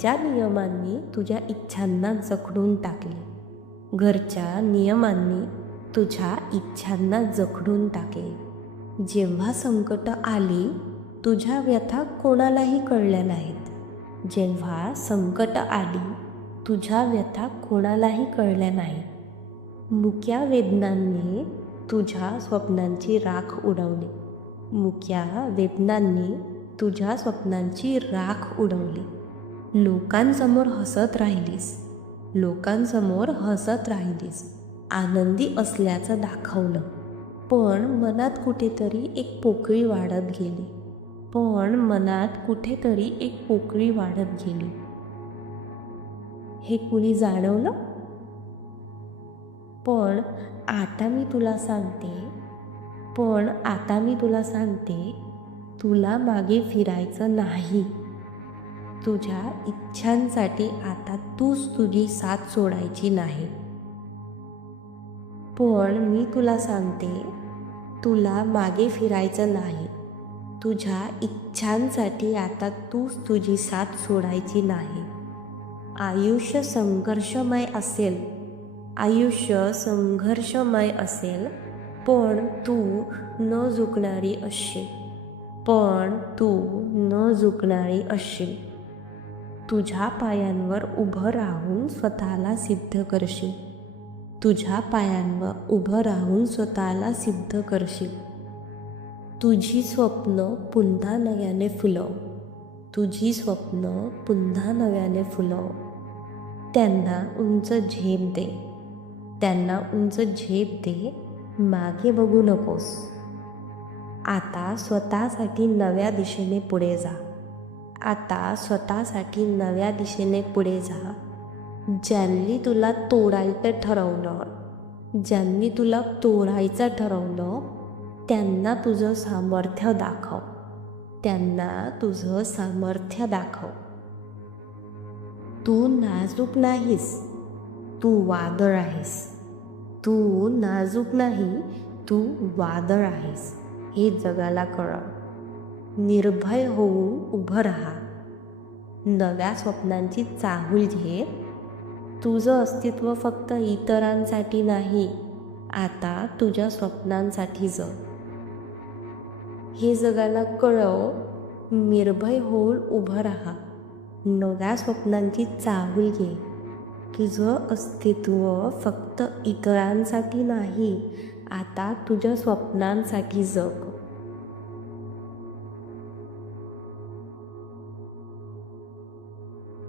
घरच्या नियमांनी तुझ्या इच्छांना जखडून टाकले घरच्या नियमांनी तुझ्या इच्छांना जखडून टाकले. जेव्हा संकट आली तुझ्या व्यथा कोणालाही कळल्या नाहीत. जेव्हा संकट आली तुझ्या व्यथा कोणालाही कळल्या नाहीत. मुक्या वेदनांनी तुझ्या स्वप्नांची राख उडवली. मुक्या वेदनांनी तुझ्या स्वप्नांची राख उडवली. लोकांसमोर हसत राहिलीस. लोकांसमोर हसत राहिलीस. आनंदी असल्याचं दाखवलं. पण मनात कुठेतरी एक पोकळी वाढत गेली. पण मनात कुठेतरी एक पोकळी वाढत गेली. हे कुणी जाणवलं? पण आता मी तुला सांगते. पण आता मी तुला सांगते तुला मागे फिरायचं नाही. तुझ्या इच्छांसाठी आता तूच तुझी साथ सोडायची नाही. पण मी तुला सांगते तुला मागे फिरायचं नाही. तुझ्या इच्छांसाठी आता तूच तुझी साथ सोडायची नाही. आयुष्य संघर्षमय असेल आयुष्य संघर्षमय असेल पण तू न झुकणारी असशील पण तू न झुकणारी असशील तुझ्या पायांवर उभं राहून स्वतःला सिद्ध करशील. तुझ्या पायांवर उभं राहून स्वतःला सिद्ध करशील. तुझी स्वप्न पुन्हा नव्याने फुलव. तुझी स्वप्न पुन्हा नव्याने फुलव. त्यांना उंच झेप दे. त्यांना उंच झेप दे. मागे बघू नकोस. आता स्वतःसाठी नव्या दिशेने पुढे जा. आता स्वतःसाठी नव्या दिशेने पुढे जा. ज्यांनी तुला तोडायचं ठरवलं ज्यांनी तुला तोडायचं ठरवलं त्यांना तुझं सामर्थ्य दाखव. त्यांना तुझं सामर्थ्य दाखव. तू नाजूक नाहीस. तू वादळ आहेस. तू नाजूक नाही तू वादळ आहेस. हे जगाला कळव. निर्भय होऊन उभं राहा. नव्या स्वप्नांची चाहूल घे. तुझं अस्तित्व फक्त इतरांसाठी नाही आता तुझ्या स्वप्नांसाठी जग हे जगाला कळव निर्भय होऊन उभं राहा. नव्या स्वप्नांची चाहूल घे. तुझं अस्तित्व फक्त इतरांसाठी नाही आता तुझ्या स्वप्नांसाठी जग